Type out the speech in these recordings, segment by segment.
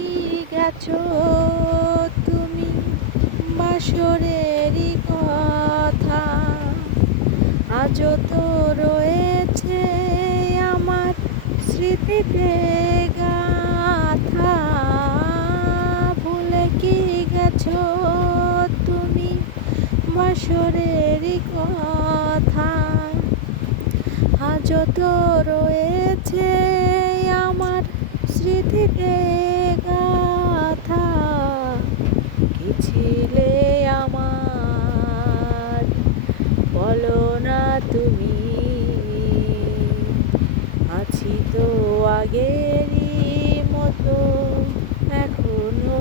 কি গেছো তুমি বাসরেরই কথা আজও তো রয়েছে আমার স্মৃতিতে গাথা। ভুলে কি গেছো তুমি বাসরেরই কথা আজও তো রয়েছে আমার স্মৃতিতে গাথা। কি ছিলে আমার বলো না তুমি, আছি তো আগেরই মতো এখনো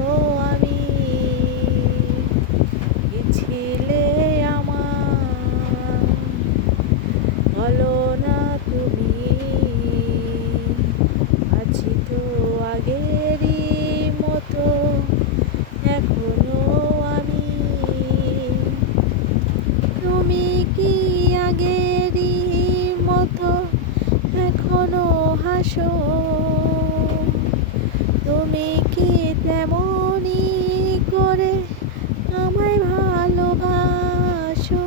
আমি। কি ছিলে আমার বলো না তুমি, আছি তো আগেরই মতো এখনো আমি। তুমি কি আগেরই মতো এখনো হাসো, তুমি কি তেমনই করে আমায় ভালোবাসো।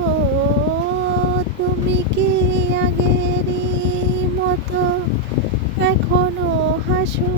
তুমি কি আগেরই মতো এখনো হাসো।